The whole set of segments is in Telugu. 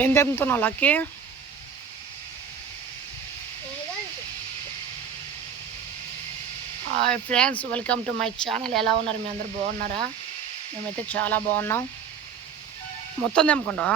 ఏం తెంపుతున్నావు Lucky? Hi friends, welcome to my channel. ఎలా ఉన్నారు? మీ అందరు బాగున్నారా? మేమైతే చాలా బాగున్నాం. మొత్తం తెంపుకుంటా.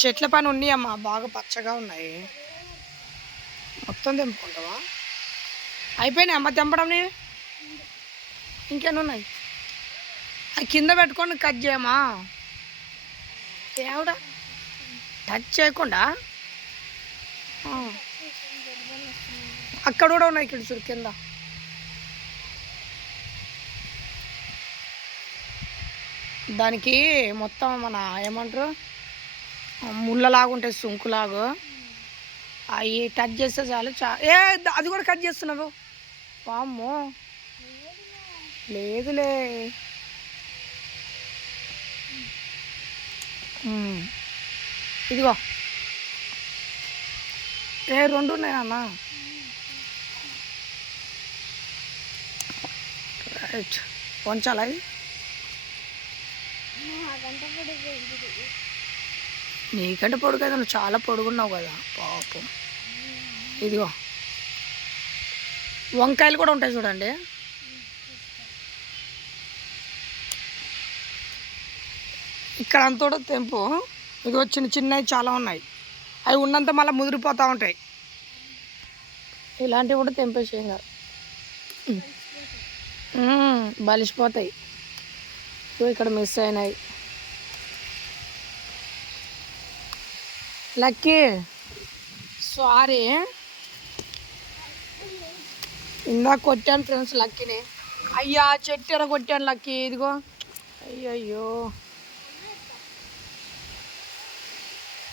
చెట్ల పైన ఉన్నాయమ్మా, బాగా పచ్చగా ఉన్నాయి. మొత్తం తెంపుకుంటావా? అయిపోయినాయి అమ్మ తెంపడం నీ? ఇంకేనా ఉన్నాయి? అది కింద పెట్టుకొని కట్ చేయమా. దేవుడా, టచ్ చేయకుండా. అక్కడ కూడా ఉన్నాయి, ఇక్కడ చూడు కింద. దానికి మొత్తం మన ఏమంటారు, ముళ్ళలాగా ఉంటాయి, సుంకులాగా. అవి టచ్ చేస్తే చాలు. అది కూడా కట్ చేస్తున్నావు? వామ్మో, లేదులే. ఇదిగో రెండు ఉన్నాయి అన్న. రైట్, వంచాలి. అవి నీకంటే పొడుగు కదా, నువ్వు చాలా పొడుగున్నావు కదా పాపం. ఇదిగో వంకాయలు కూడా ఉంటాయి చూడండి. ఇక్కడ అంతా తెంపు. ఇదిగో చిన్న చిన్నవి చాలా ఉన్నాయి. అవి ఉన్నంత మళ్ళీ ముదిరిపోతూ ఉంటాయి. ఇలాంటివి కూడా తెంపేసేయం కాదు, బలిసిపోతాయి. ఇక్కడ మిస్ అయినాయి. లక్కీ సారీ, ఇందాక కొట్టాను ఫ్రెండ్స్ లక్కీని. అయ్యా చెట్టు కొట్టాను లక్కీ. ఇదిగో అయ్యయ్యో,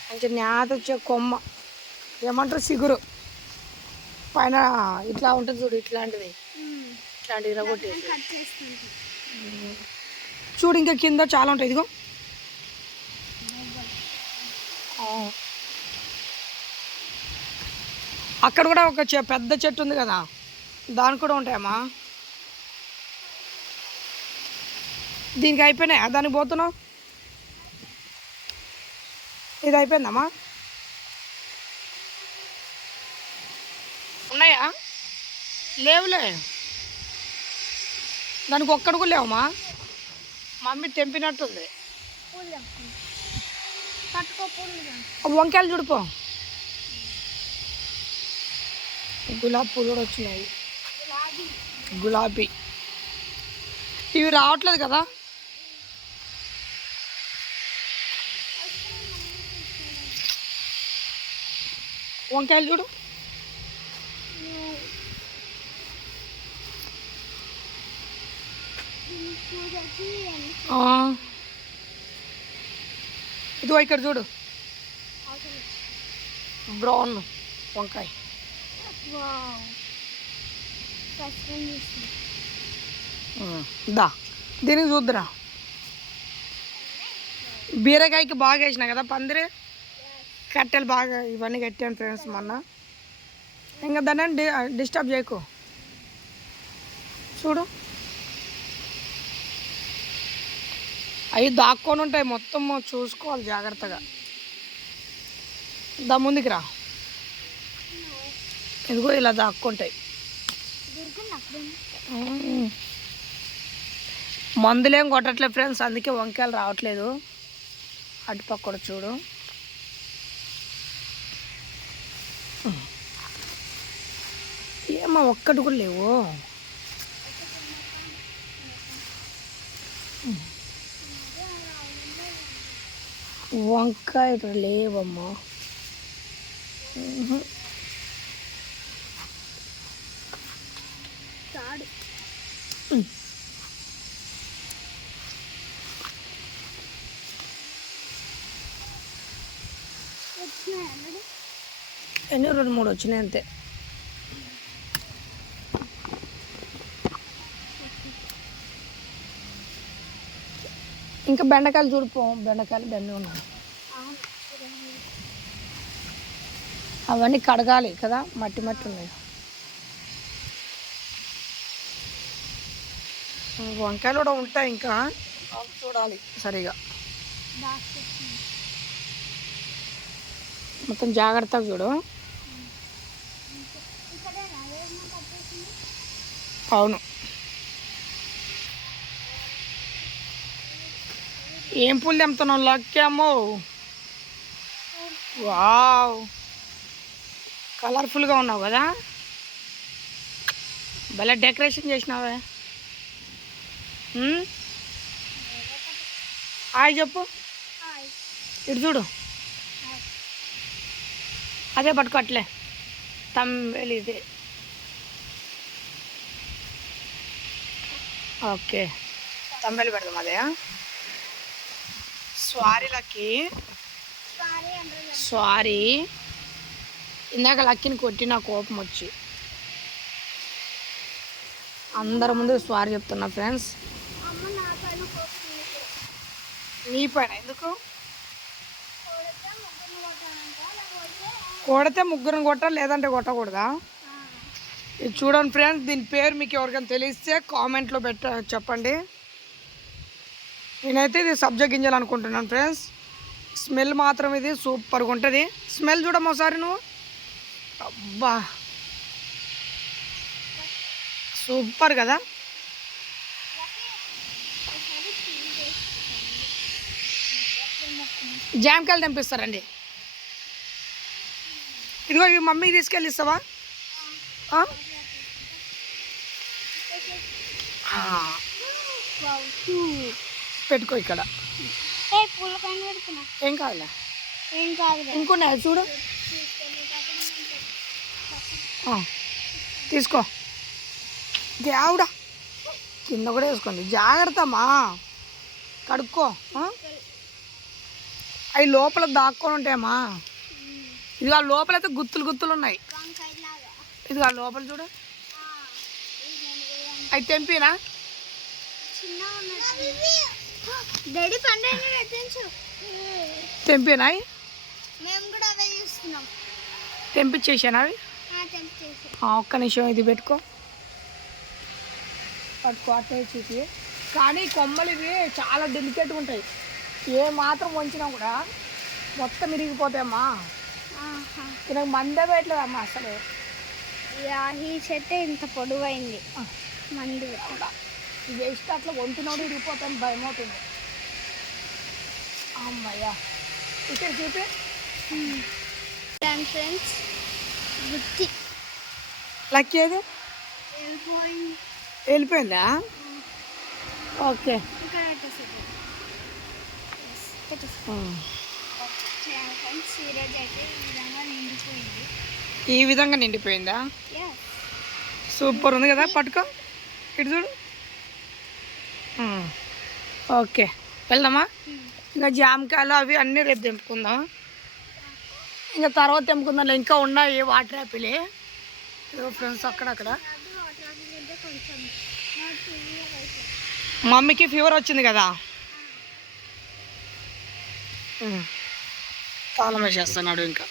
మంచి నేత వచ్చే కొమ్మ, ఏమంటారు చిగురు పైన ఇట్లా ఉంటుంది చూడు, ఇట్లాంటిది ఇరగొట్టేసి చూడు. ఇంకా కింద చాలా ఉంటాయి. ఇదిగో అక్కడ కూడా ఒక పెద్ద చెట్టు ఉంది కదా, దానికి కూడా ఉంటాయమ్మా. దీనికి అయిపోయినాయా? దానికి పోతున్నావు? ఇది అయిపోయిందమ్మా? ఉన్నాయా? లేవులే, దానికి ఒక్కడు కూడా లేవమ్మా. మమ్మీ తెంపినట్టుంది. వంకాయలు చూడిపో, గులాబీ పూలు కూడా వచ్చినాయి. గులాబీ ఇవి రావట్లేదు కదా. వంకాయలు చూడు. ఇదిగో ఇక్కడ చూడు, బ్రౌన్ వంకాయ. దా దీనికి చూద్దురా. బీరకాయకి బాగా వేసినా కదా పందిరి, కట్టెలు బాగా ఇవన్నీ కట్టాను ఫ్రెండ్స్ మొన్న. ఇంకా దాన్ని డిస్టర్బ్ చేయకు. చూడు, అవి దాక్కొని ఉంటాయి, మొత్తం చూసుకోవాలి జాగ్రత్తగా. దా ముందుకు రా. ఇదిగో ఇలా దాక్కుంటాయి. మందులేం కొట్టట్లేదు ఫ్రెండ్స్, అందుకే వంకాయలు రావట్లేదు. అటుపక్క కూడా చూడు. ఏమో ఒక్కటి కూడా లేవు. వంకాయ లేవమ్మా. ఎన్ని 2-3 వచ్చినాయి అంతే. ఇంకా బెండకాయలు చూడిపో, బెండకాయలు దండి ఉన్నాయి. అవన్నీ కడగాలి కదా, మట్టి మట్టి ఉన్నాయి. వంకాయలు కూడా ఉంటాయి, ఇంకా చూడాలి సరిగా. మొత్తం జాగ్రత్తగా చూడు. అవును. ఏం పూలు తెంపుతున్నావు లక్కేమో? వావ్, కలర్ఫుల్గా ఉన్నావు కదా, భలే డెకరేషన్ చేసినావే. హాయ్ చెప్పు, ఇటు చూడు, అదే పట్టుకోట్లే తమ్మెలి ఇదే. ఓకే, తమ్మెలి పెడదాం అదే. Sorry lucky, sorry. ఇందాక లక్కీని కొట్టి నా కోపం వచ్చి అందరి ముందు సారీ చెప్తున్నా ఫ్రెండ్స్. నీ పైన ఎందుకు? కొడితే ముగ్గురిని కొట్టాలి, లేదంటే కొట్టకూడదా? ఇది చూడండి ఫ్రెండ్స్, దీని పేరు మీకు ఎవరికైనా తెలిస్తే కామెంట్లో చెప్పండి. నేనైతే ఇది సబ్జా గింజలు అనుకుంటున్నాను ఫ్రెండ్స్. స్మెల్ మాత్రం ఇది సూపర్గా ఉంటుంది. స్మెల్ చూడమ్మా ఒకసారి నువ్వు. అబ్బా సూపర్ కదా. జామకాయలు తెంపిస్తారండి. ఇదిగో ఇవి మమ్మీకి తీసుకెళ్ళి ఇస్తావా? పెట్టుకో ఇక్కడ. ఏం కాదులే, ఇంకున్నాయి చూడు. తీసుకో. దేవుడా, కింద కూడా వేసుకోండి, జాగ్రత్తమ్మా, కడుక్కో. అవి లోపల దాక్కొని ఉంటాయమ్మా. ఇదిగా లోపల అయితే గుత్తులు గుత్తులు ఉన్నాయి. ఇదిగా లోపల చూడు. అవి తెంపినా? తెంపినా? తెంపించేసాను అవి. ఒక్క నిమిషం, ఇది పెట్టుకో, పట్టుకో అట్టే చూసి. కానీ కొమ్మలు ఇవి చాలా డెలికేట్గా ఉంటాయి, ఏ మాత్రం వంచినా కూడా మొత్తం ఇరిగిపోతాయమ్మా. నాకు మందే పెట్టలేదమ్మా అసలు. ఈ చెట్టు ఇంత పొడవైంది, మంది ఇది వేస్తే అట్లా వంటినోడు ఇరిగిపోతాను, భయం అవుతుంది. అమ్మయ్యా, ఇక్కడ చూపి ఫ్రెండ్స్. గుత్తి లక్కీ ఏది వెళ్ళిపోయిందా? ఓకే, ఈ విధంగా నిండిపోయిందా? సూపర్ ఉంది కదా. పట్టుకో, ఇటు చూడు. ఓకే, వెళ్దామా? ఇంకా జామకాయలు అవి అన్నీ రేపు తెంపుకుందాం. ఇంకా తర్వాత తెంపుకుందాం. ఇంకా ఉన్నాయి వాటర్ యాపిల్ ఫ్రెండ్స్ అక్కడక్కడ. మమ్మీకి ఫీవర్ వచ్చింది కదా, తాళం వేసేస్తున్నాడు. ఇంకా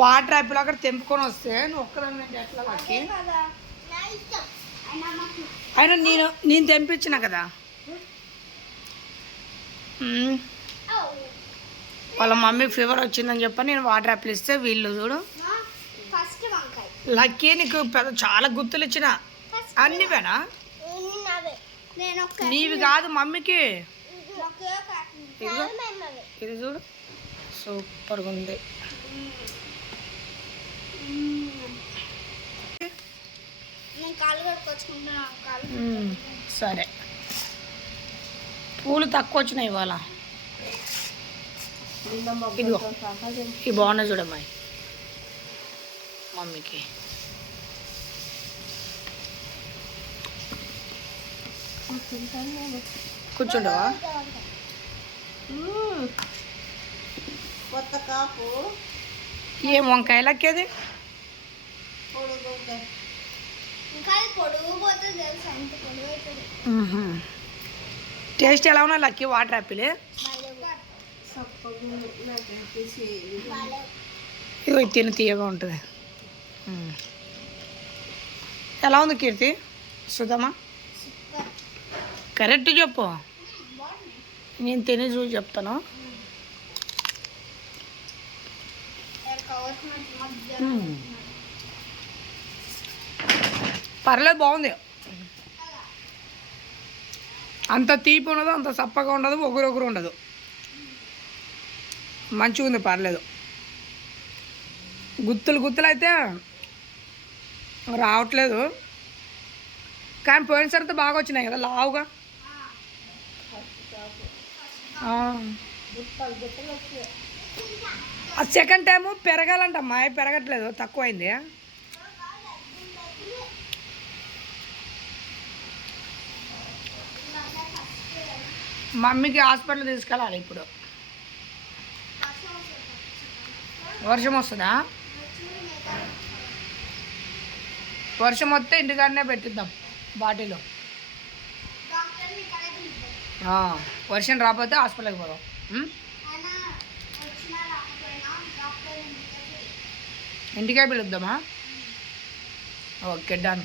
వాటర్ యాపిల్ అక్కడ తెంపుకొని వస్తే నువ్వు ఒక్కదాన్ని ఎట్లా లక్కీ? అయినా నేను తెంపించిన కదా. వాళ్ళ మమ్మీకి ఫీవర్ వచ్చిందని చెప్పి నేను వాటర్ యాపిల్ ఇస్తే వీళ్ళు చూడు. లక్కీ నీకు చాలా గుర్తులు ఇచ్చిన. అన్నివేనా? నీవి కాదు మమ్మీకి. ఇది చూడు, సూపర్గా ఉంది. సరే, పూలు తక్కువ వచ్చినాయి ఇవాళ. ఇదిగో ఇవి బాగున్నాయి చూడమ్మా మమ్మీకి. కూర్చుండవా? కొత్త కాపు ఏం వంకాయ లక్కేది? టేస్ట్ ఎలా ఉన్నా లక్కీ వాటర్ యాపిల్? ఇవి తిని తీయగా ఉంటుంది. ఎలా ఉంది కీర్తి? సుధమా కరెక్ట్ చెప్పు, నేను తిని చూసి చెప్తాను. పర్లేదు, బాగుంది. అంత తీపి ఉండదు, అంత సప్పగా ఉండదు, ఒగురు ఉండదు. మంచిగా ఉంది, పర్లేదు. గుత్తులు అయితే రావట్లేదు, కానీ పోయినసారితో బాగా వచ్చినాయి కదా లావుగా. అది సెకండ్ టైము పెరగాలంట, అమ్మాయి పెరగట్లేదు, తక్కువైంది. మమ్మీకి హాస్పిటల్ తీసుకెళ్ళాలి ఇప్పుడు. వర్షం వస్తుందా? వర్షం వస్తే ఇంటికాడనే పెట్టిద్దాం బాటిలో. వర్షం రాకపోతే హాస్పిటల్కి పోదాం. ఇంటికే పిలుద్దామా? Okay, done.